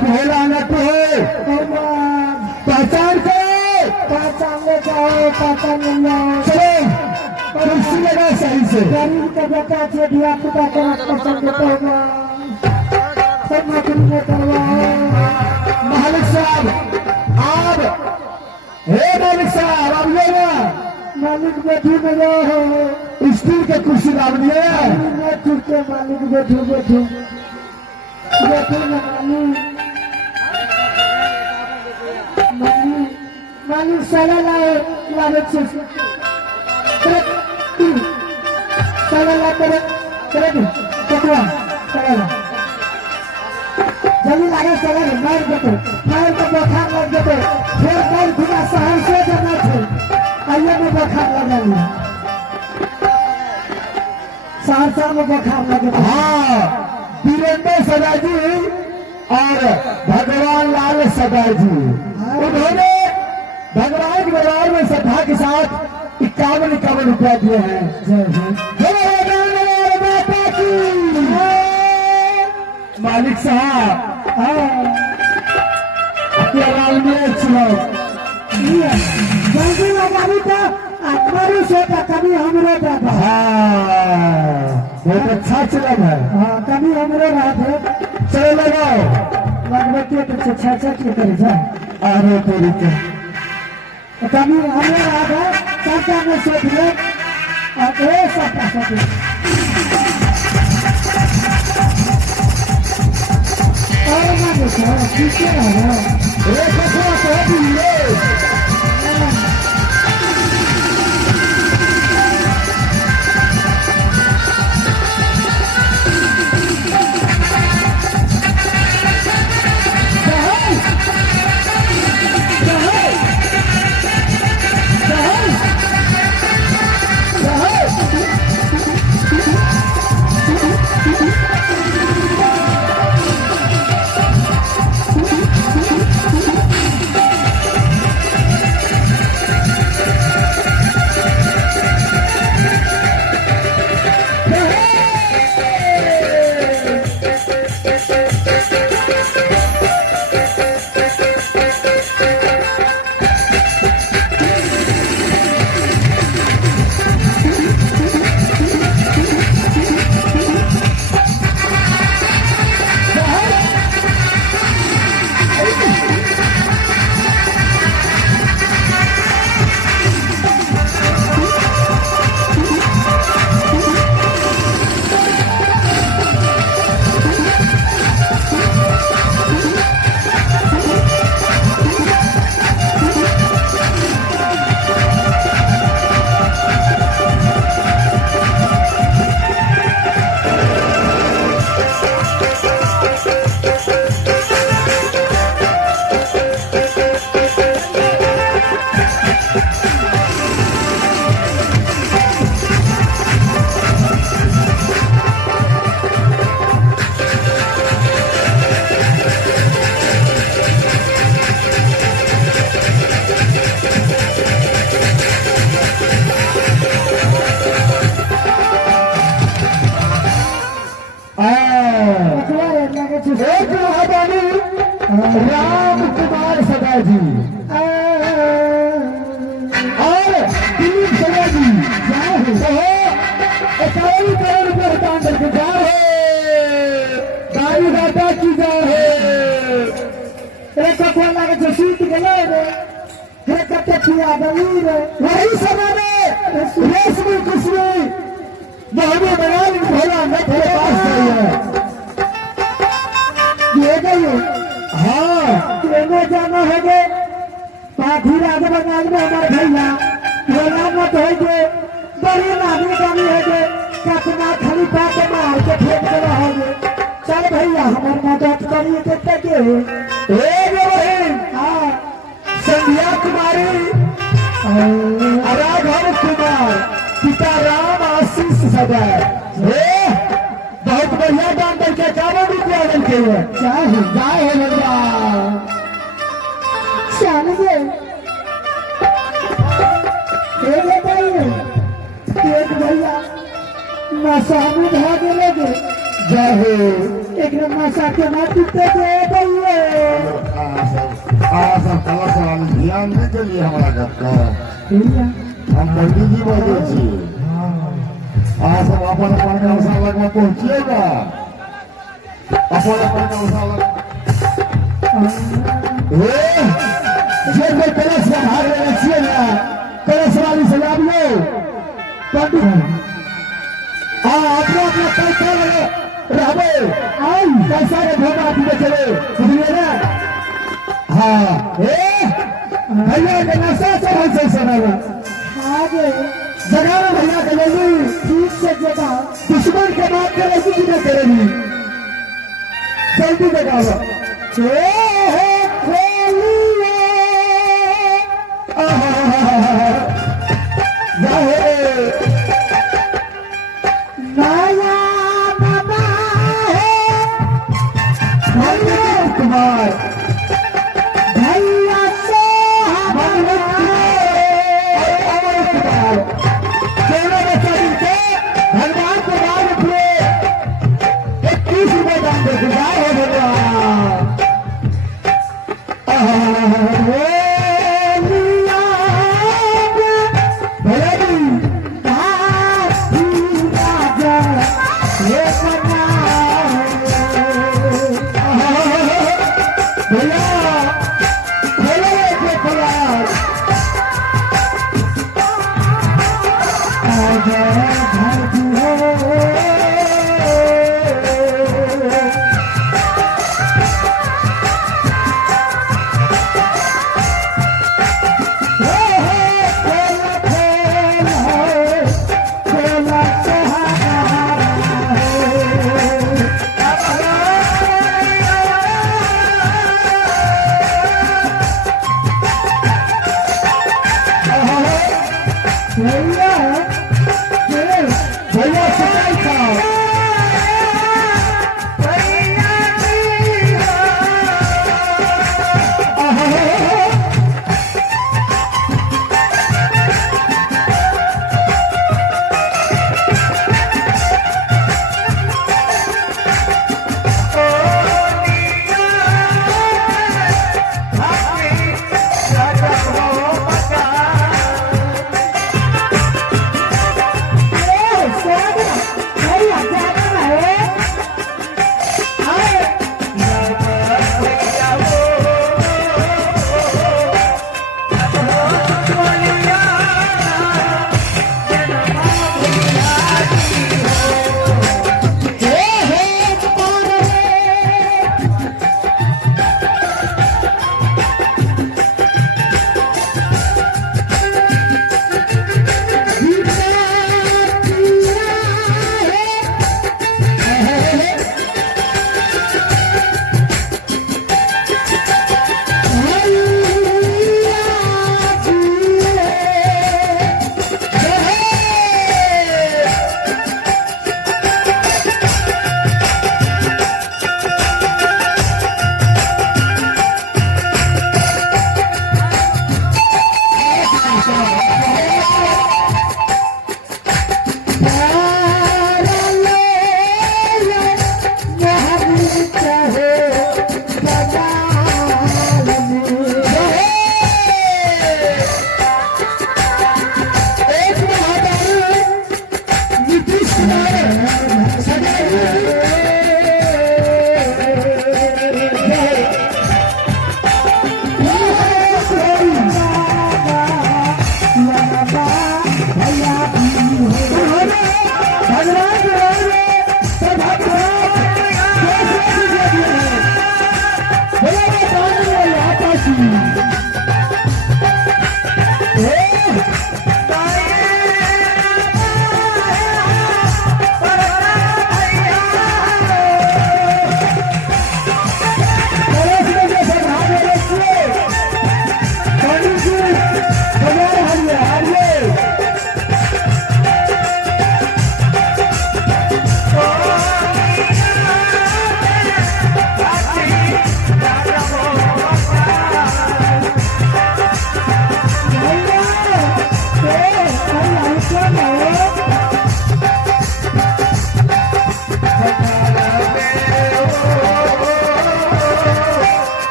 भोला न तो पहचान करो, पहचान ले जाओ, पहचान ले जाओ। चलो कुर्सी लगा सही से। गरीब का बेटा से दिया पिता का पसंद होगा, सब नौकरी में करवाओ। मालिक साहब आप, हे मालिक साहब आप ये ना मालिक बैठू में जाओ, स्टील के कुर्सी डाल दिए। मैं चुपके मालिक बैठू बैठू बैठू ना मालिक मालिक साला लाए लावे से साला ला करे पकड़ा साला ला जल्दी लागे साला मार देते मार के बुखार लग जाते फिर कल खुदा शहर से जाना थे आइए में बुखार लगा लिया सहरसा में बुखार लगे। हाँ वीरेंद्र सदा जी और भगवान लाल सदा जी उन्होंने भगवान के दरबार में श्रद्धा के साथ 51 रुपया दिए हैं। मालिक साहब जल्दी लगानी तो अखबारों से कभी हमरे दादा। बहुत अच्छा चलन है। हाँ कभी हमरे राधे चलो लगाओ लगभग के छा के करे जा। अरे तेरी के कभी हमरे राधे चाचा में से दिए अरे सब सब और ना देखो ठीक है रे कसरा कह दिए। राम कुमार सदा जी और दिलीप सदा जी ₹51 करोड़ हटान करके जा गाड़ी घाटा की जा लगे सीट गए रे कटे पिया गली रे वही समय में रेशमी कुशमी मोहम्मद बयान भोला न तेरे पास ये गई। हाँ ट्रेने जाना है गे पाठी राज बंगाल में हमारे भैया ट्रेना मत हो गए बड़ी नानी गानी है गे कतना खाली पात मार के फेंक दे रहोगे। चल भैया हमारे मदद करिए कितने के बहन हाँ संध्या कुमारी राघव कुमार पिता राम आशीष सदा बहुत बढ़िया काम करके 51 रुपया बनते हुए चाहे गाय है भगवान चल गे भैया नशा में भागे लगे जाहे एक नशा के ना पीते थे भैया सब कलश वाली ध्यान दे के लिए हमारा घर का भैया हम पंडित जी बोले छी सब अपन अपन गौशाला में पहुंचिएगा अपन अपन गौशाला जे कोई कलश का भाग लेना चाहिए ना कलश वाली सजा लो पंडित अपना अपना पैसा लगे रहबे आई पैसा के धोखा पीछे चले समझिए ना हाँ भैया के नशा से हम से सुनावा आगे जगह में भैया के लेगी ठीक से जगह दुश्मन के बात करेगी कि नहीं करेगी जल्दी जगाओ कुमार भैया से भगवान को नाम उठे 21 रुपए दाम दे है भैया सच्चाई था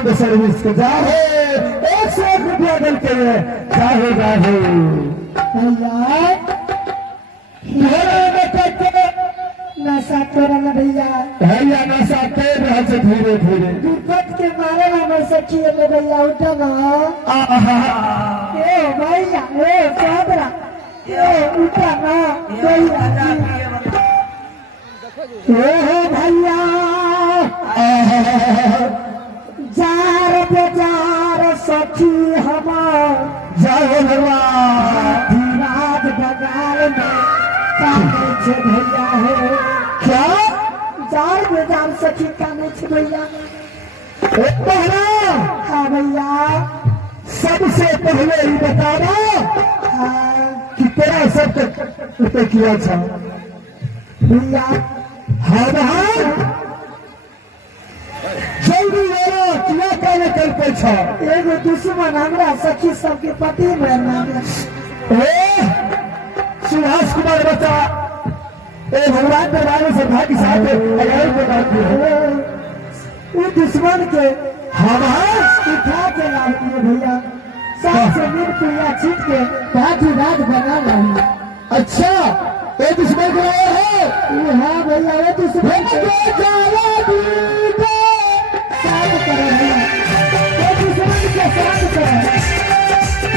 साउंड सर्विस के जाओ 101 रुपया दिल के जाओ भैया हीरो के नशा करल भैया भैया नशा कर रहा से धीरे धीरे विपत के मारे हमर सखी में भैया उठा ना ए भैया ए साबरा ए उठा ना भैया ओ भैया जार बेजार सखी हमार जाओ भगवान धीराज बगाल में काने छे भैया हो क्या जार बेजार सखी काने छे भैया एक पहला हाँ भैया सबसे पहले ही बताना हाँ कि तेरा सब तक किया था भैया हाँ हाँ जल्दी बोलो क्या कहने कल पूछा एगो दुश्मन हमरा सखी सबके पति में नाम सुभाष कुमार बच्चा भगवान दरबार सभा के साथ वो दुश्मन के हाँ उठा के ला दिए भैया सबसे निर्प्रिया छीट के बाजी राज बना रही अच्छा ये दुश्मन को आया है हाँ भैया वो दुश्मन के साथ करे भैया वो दुश्मन के साथ करे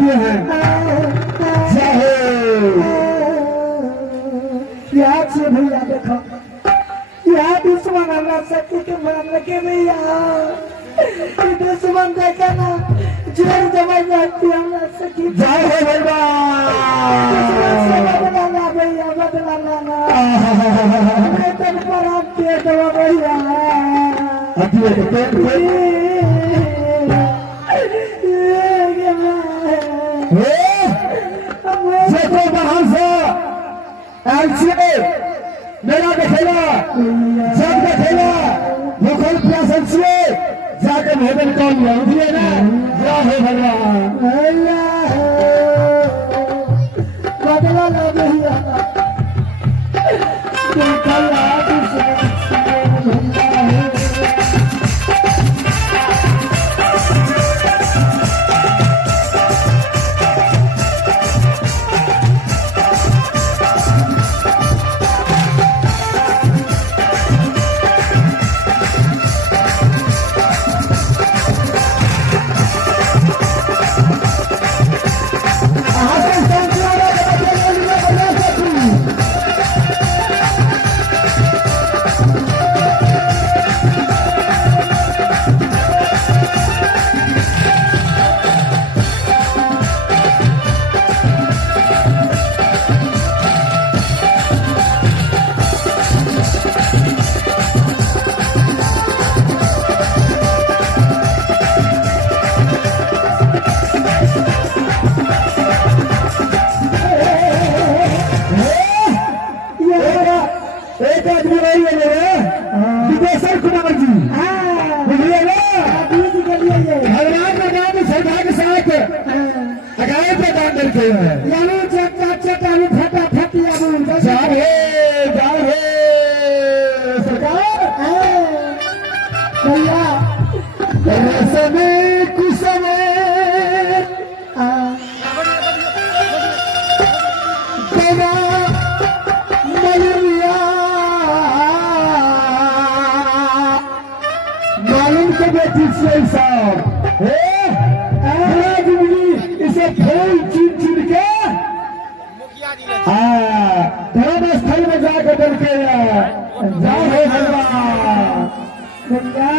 दिए हैं। जय हो। याद से भैया देखो, यह दुश्मन हमरा सखी के मारने के भैया, ये दुश्मन देखे ना जोर जमाई जाती हमरा सखी। जय हो भगवान। बदला ना भैया, बदला ना मैं तन पर आपके दवा भैया। अतिए के पेट से तो बाहर से ऐसे मेरा देखेला सब देखेला मुखल प्यासन से जाकर भोजन कौन दिए ना। जय हो भगवान। बदला ना भैया, एक आदमी रही है मेरे विदेशर कुमार जी, बुझलिए ना। भगवान का नाम श्रद्धा के साथ अगाए प्रदान करते हैं। यानी चटानी फटा फटिया जाओ सरकार भैया समय कुछ समय मालूम के बेटी से साहब इसे फूल चुन चुन के धर्म स्थल में जाकर डर के जाओ हो भगवान। भैया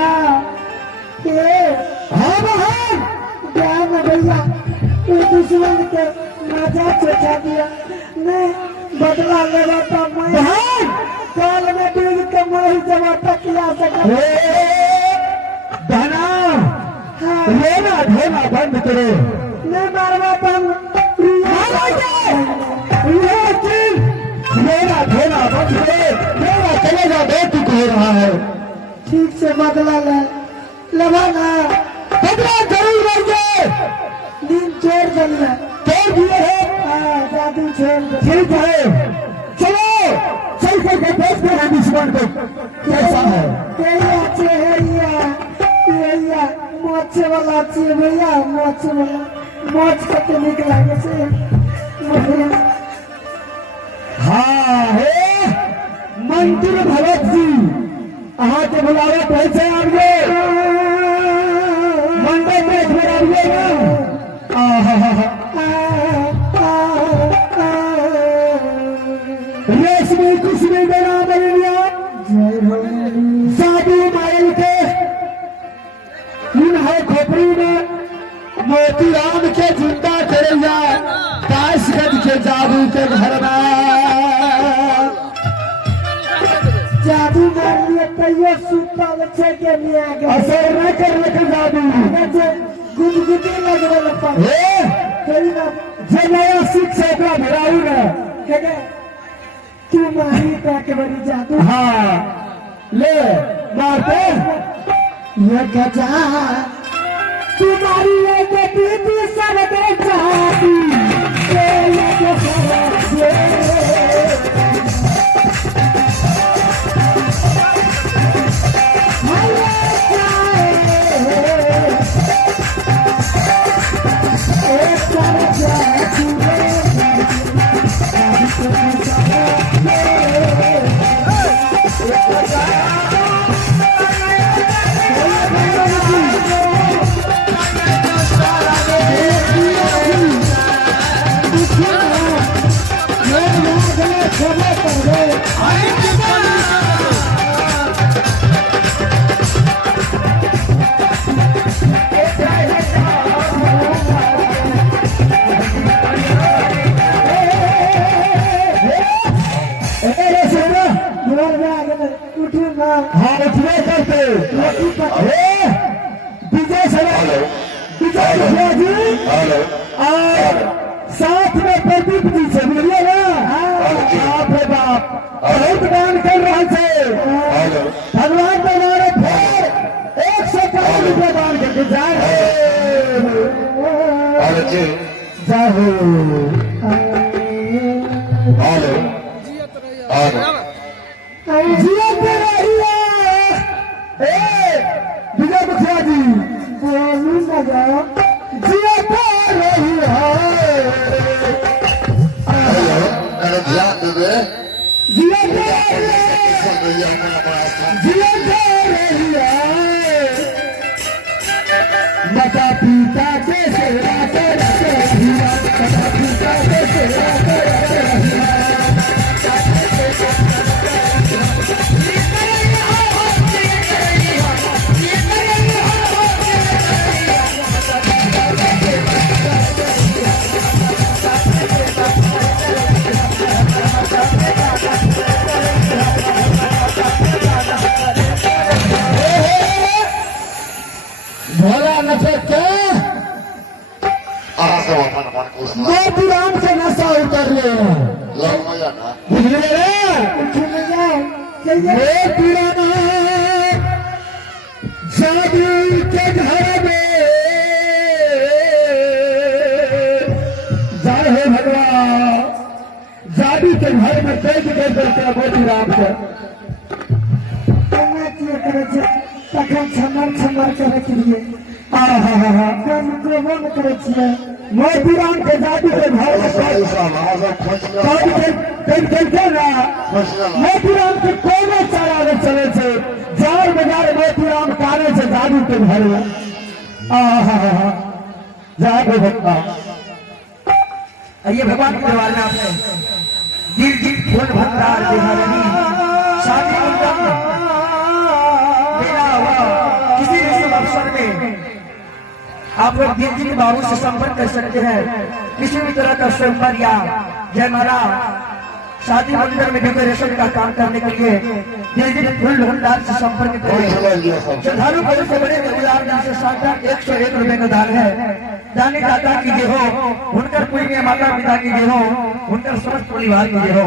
हाँ बहन क्या ना भैया, ये दुश्मन के मजा चचा दिया, मैं बदला लेगा तो मैं बहन काल में डूब के मैं जमा तक आ सका। बहना हाँ, रोना धोना बंद करो। मैं मारवा बंद रोना धोना बंद करो। रोना चलेगा बेटी को हो रहा है। ठीक से बदला लेवा ना, बदला जरूर लेंगे। दिन छोड़ देना, छोड़ दिए है। जादू छोड़ दे। ठीक है चलो चल करके देख देना दुश्मन को कैसा है। मोचे वाला अच्छी भैया, मोच वाला मोच कते निकला से हाँ हे मंत्री भगत जी अहाँ के बुलावे पैसे आगे मंडल में एक बार आइए ना। रेशमी कुछ नहीं देना बलिया साधु मायल के इन है खोपड़ी में मोतीराम के जिंदा करेगा काश गज के जादू के घर में जादू मार लिए कहियो सुतल छे के मिया के असर न करने के जादू गुदगुदी लगल पर हे कहीं ना जे नया सीख से अपना भराऊ न कहे तू मारी का के बड़ी जादू। हाँ ले मारते ये गजा तुम्हारी ये बेटी सब दे जाती ये बच्चे जय हो हेलो हेलो जिया पे रहिया विजय मुखिया जी बोलू लगा जिया पे रहिया हेलो मेरा ध्यान दे दे जिया पे रहिया सुन रही है मेरा बड़ा जिया पे रहिया माता पिता के सेवा करते रहिया माता पिता के सेवा करते रहिया भोला नफरत के आसा अपन मन को सुना मोतीराम से नशा उतर ले लग मजा ना बुझले रे उठने जाओ चलिए मोतीराम जादू के घर में जय हो भगवान जादू के घर में कैद कर देते हैं मोतीराम को कन्या किए करे छे तखन छमर करे के लिए काम को मन करे छे मोतीराम के जादू के घर में ऐसा ऐसा आजा खोज कैद खोज मोतीराम के कोनो चारा न चले छे जार बाजार मोतीराम काने से जादू के घर में जय हो भगवान ये भगवान के दरबार में आपने दिल दिल फूल भंडार बिहारी शादी मंडप मेला हुआ किसी भी शुभ अवसर में आप लोग दिल दिल बाबू से संपर्क कर सकते हैं किसी भी तरह का स्वयंवर या जयमाला शादी मंडल में डेकोरेशन का काम करने के लिए दिल दिल फूल भंडार से संपर्क करें श्रद्धालु बड़े से बड़े परिवार से साक्षात 101 रुपए का दान है दानी दाता कीजिए हो उनकर पूरी माता पिता कीजिए हो उनकर समस्त परिवार कीजिए हो